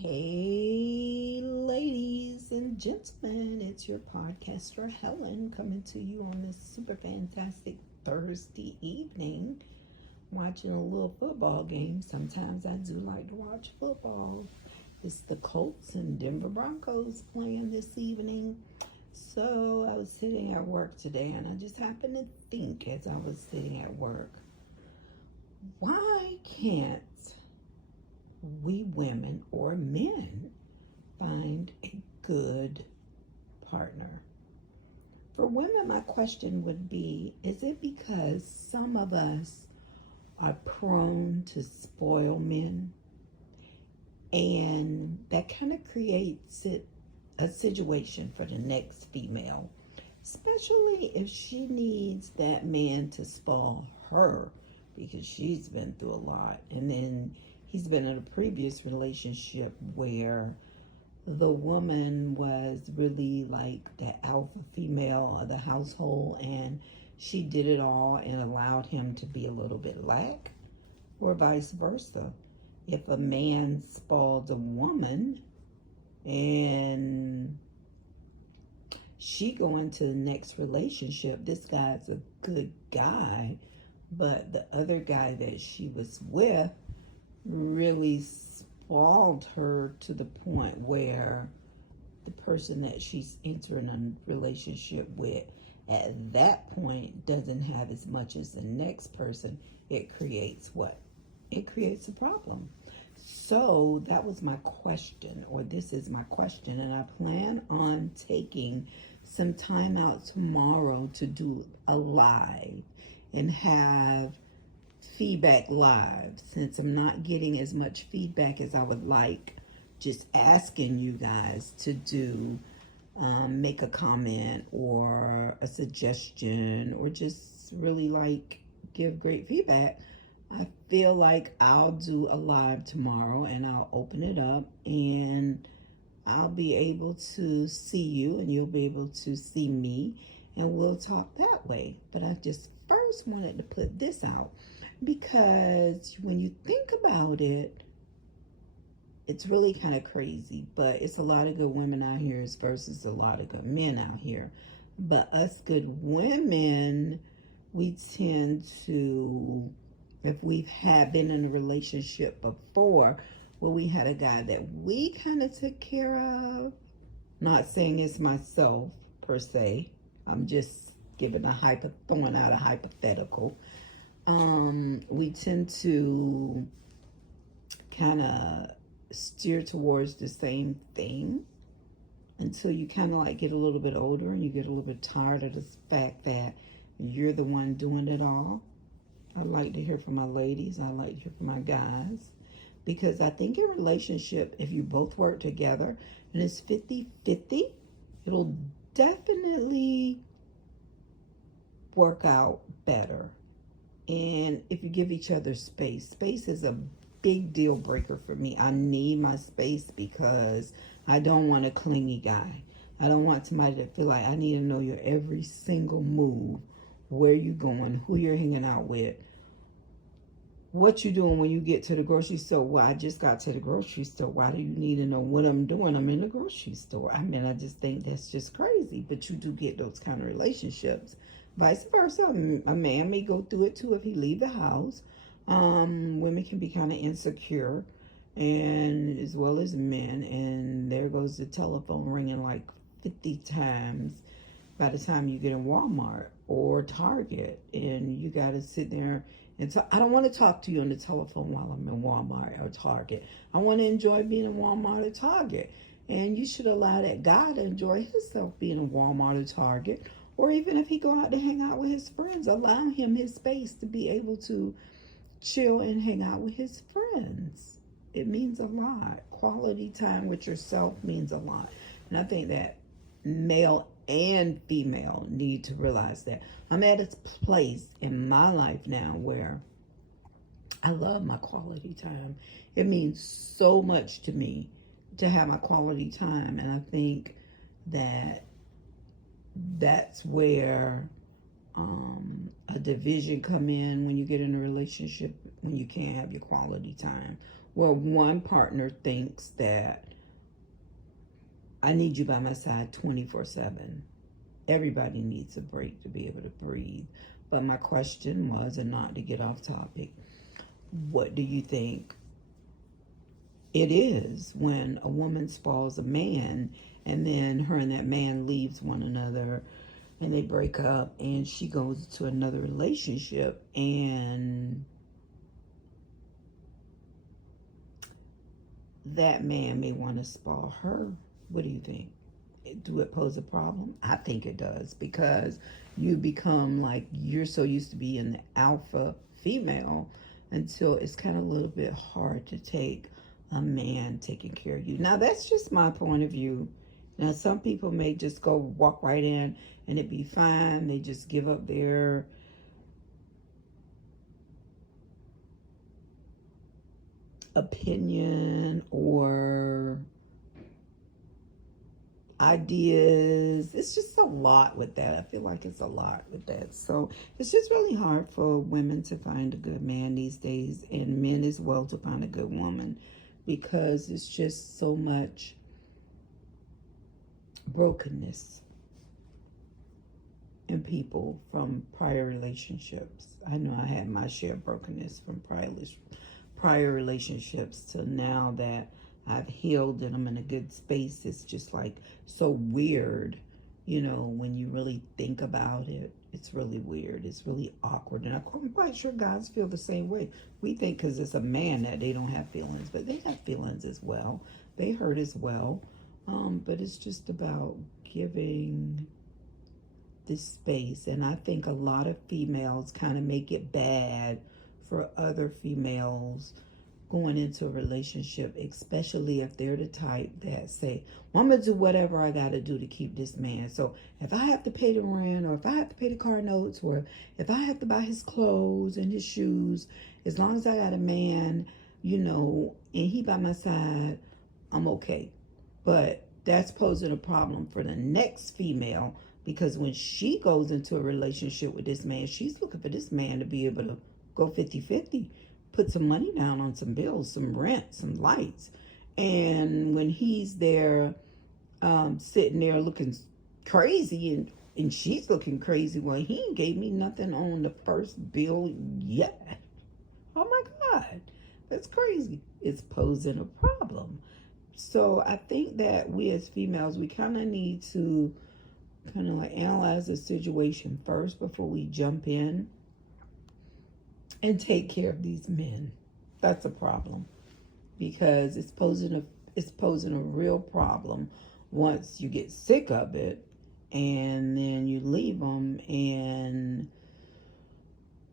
Hey, ladies and gentlemen, it's your podcaster Helen coming to you on this super fantastic Thursday evening, watching a little football game. Sometimes I do like to watch football. It's the Colts and Denver Broncos playing this evening. So I was sitting at work today and I just happened to think as I was sitting at work, why can't we women or men find a good partner? For women, my question would be, is it because some of us are prone to spoil men? And that kind of creates a situation for the next female, especially if she needs that man to spoil her because she's been through a lot. And then he's been in a previous relationship where the woman was really like the alpha female of the household and she did it all and allowed him to be a little bit lack, or vice versa. If a man spoiled a woman and she go into the next relationship, this guy's a good guy, but the other guy that she was with really spoiled her to the point where the person that she's entering a relationship with at that point doesn't have as much as the next person. It creates what? It creates a problem. So that was my question, or this is my question, and I plan on taking some time out tomorrow to do a live and have feedback live, since I'm not getting as much feedback as I would like. Just asking you guys to do make a comment or a suggestion or just really like give great feedback. I feel like I'll do a live tomorrow and I'll open it up and I'll be able to see you and you'll be able to see me and we'll talk that way. But I just first wanted to put this out because when you think about it, it's really kind of crazy, but it's a lot of good women out here versus a lot of good men out here. But us good women, we tend to, if we've had been in a relationship before where we had a guy that we kind of took care of, not saying it's myself per se, I'm just giving throwing out a hypothetical. We tend to kind of steer towards the same thing until you kind of like get a little bit older and you get a little bit tired of the fact that you're the one doing it all. I like to hear from my ladies. I like to hear from my guys. Because I think in a relationship, if you both work together and it's 50-50, it'll definitely work out better. And if you give each other space, space is a big deal breaker for me. I need my space because I don't want a clingy guy. I don't want somebody to feel like I need to know your every single move, where you going, who you're hanging out with, what you doing when you get to the grocery store. Well, I just got to the grocery store. Why do you need to know what I'm doing? I'm in the grocery store. I mean, I just think that's just crazy. But you do get those kind of relationships. Vice versa, a man may go through it too if he leave the house. Women can be kind of insecure, and as well as men. And there goes the telephone ringing like 50 times by the time you get in Walmart or Target, and you got to sit there. And so I don't want to talk to you on the telephone while I'm in Walmart or Target. I want to enjoy being in Walmart or Target. And you should allow that guy to enjoy himself being in Walmart or Target. Or even if he go out to hang out with his friends, allow him his space to be able to chill and hang out with his friends. It means a lot. Quality time with yourself means a lot. And I think that male and female need to realize that. I'm at a place in my life now where I love my quality time. It means so much to me to have my quality time. And I think that that's where a division come in when you get in a relationship, when you can't have your quality time, where one partner thinks that I need you by my side 24/7. Everybody needs a break to be able to breathe. But my question was, and not to get off topic, what do you think it is when a woman spoils a man and then her and that man leaves one another and they break up and she goes to another relationship and that man may want to spoil her? What do you think? Do it pose a problem? I think it does, because you become like, you're so used to being the alpha female until it's kind of a little bit hard to take a man taking care of you. Now, that's just my point of view. Now, some people may just go walk right in and it be fine. They just give up their opinion or ideas. It's just a lot with that. I feel like it's a lot with that. So it's just really hard for women to find a good man these days, and men as well to find a good woman, because it's just so much brokenness in people from prior relationships. I know I had my share of brokenness from prior relationships to now that I've healed and I'm in a good space. It's just like so weird, when you really think about it. It's really weird. It's really awkward. And I'm quite sure guys feel the same way. We think because it's a man that they don't have feelings, but they have feelings as well. They hurt as well. But it's just about giving this space. And I think a lot of females kind of make it bad for other females going into a relationship, especially if they're the type that say, well, I'm going to do whatever I got to do to keep this man. So if I have to pay the rent, or if I have to pay the car notes, or if I have to buy his clothes and his shoes, as long as I got a man, and he by my side, I'm okay. But that's posing a problem for the next female, because when she goes into a relationship with this man, she's looking for this man to be able to go 50-50. Put some money down on some bills, some rent, some lights. And when he's there sitting there looking crazy and she's looking crazy, well, he ain't gave me nothing on the first bill yet. Oh my God, that's crazy. It's posing a problem. So I think that we as females, we kind of need to kind of like analyze the situation first before we jump in and take care of these men. That's a problem, because it's posing a real problem once you get sick of it and then you leave them and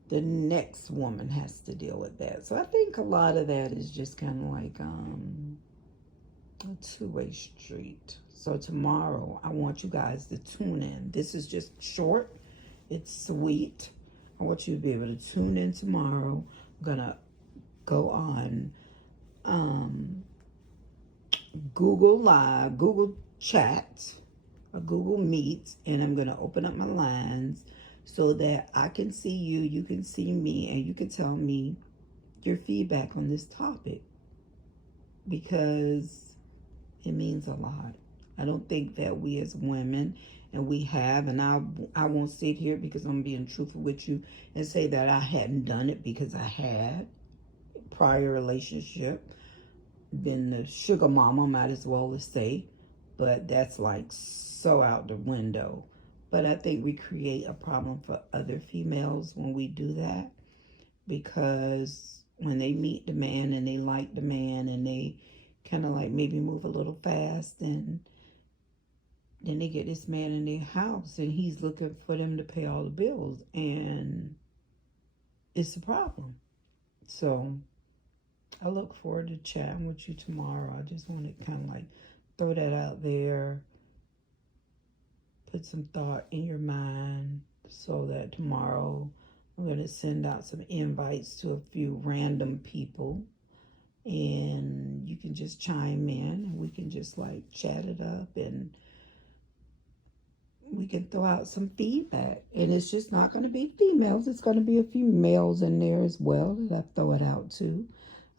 the next woman has to deal with that. So I think a lot of that is just kind of like a two-way street. So tomorrow I want you guys to tune in. This is just short. It's sweet. I want you to be able to tune in tomorrow. I'm going to go on Google Live, Google Chat, or Google Meet, and I'm going to open up my lines so that I can see you, you can see me, and you can tell me your feedback on this topic, because it means a lot. I don't think that we as women, and we have, and I won't sit here because I'm being truthful with you and say that I hadn't done it, because I had. Prior relationship, been the sugar mama, might as well say, but that's like so out the window. But I think we create a problem for other females when we do that, because when they meet the man and they like the man and they kind of like maybe move a little fast, and then they get this man in their house and he's looking for them to pay all the bills, and it's a problem. So I look forward to chatting with you tomorrow. I just want to kind of like throw that out there, put some thought in your mind, so that tomorrow I'm going to send out some invites to a few random people, and you can just chime in and we can just like chat it up and we can throw out some feedback. And it's just not going to be females. It's going to be a few males in there as well that I throw it out to.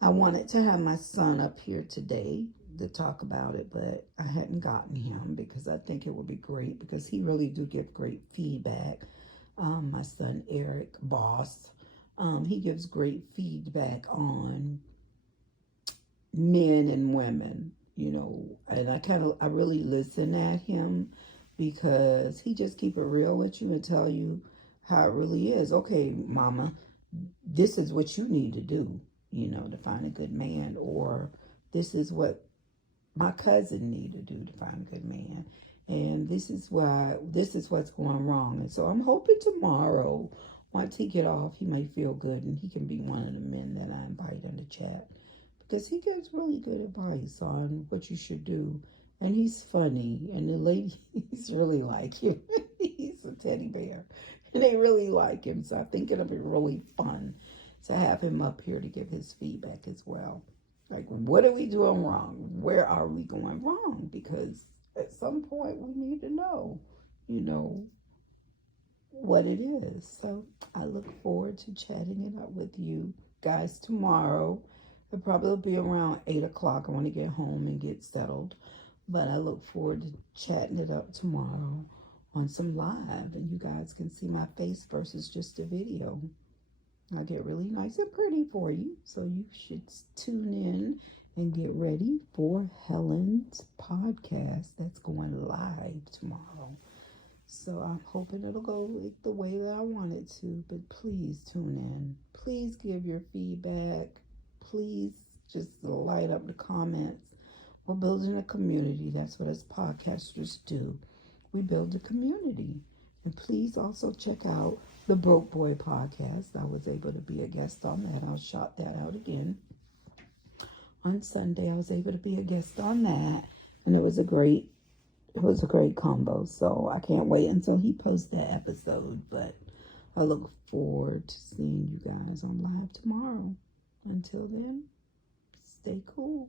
I wanted to have my son up here today to talk about it, but I hadn't gotten him because I think it would be great because he really do give great feedback. My son Eric Boss, he gives great feedback on men and women, you know, and I really listen at him because he just keep it real with you and tell you how it really is. Okay, mama, this is what you need to do, you know, to find a good man, or this is what my cousin need to do to find a good man. And this is what's going wrong. And so I'm hoping tomorrow, once he get off, he may feel good and he can be one of the men that I invite in the chat. Because he gives really good advice on what you should do. And he's funny. And the ladies really like him. He's a teddy bear. And they really like him. So I think it'll be really fun to have him up here to give his feedback as well. Like, what are we doing wrong? Where are we going wrong? Because at some point we need to know, you know, what it is. So I look forward to chatting it up with you guys tomorrow. It probably will be around 8 o'clock. I want to get home and get settled. But I look forward to chatting it up tomorrow on some live. And you guys can see my face versus just a video. I'll get really nice and pretty for you. So you should tune in and get ready for Helen's podcast that's going live tomorrow. So I'm hoping it'll go the way that I want it to. But please tune in. Please give your feedback. Please just light up the comments. We're building a community. That's what us podcasters do. We build a community. And please also check out the Broke Boy podcast. I was able to be a guest on that. I'll shout that out again. On Sunday, I was able to be a guest on that. And it was a great combo. So I can't wait until he posts that episode. But I look forward to seeing you guys on live tomorrow. Until then, stay cool.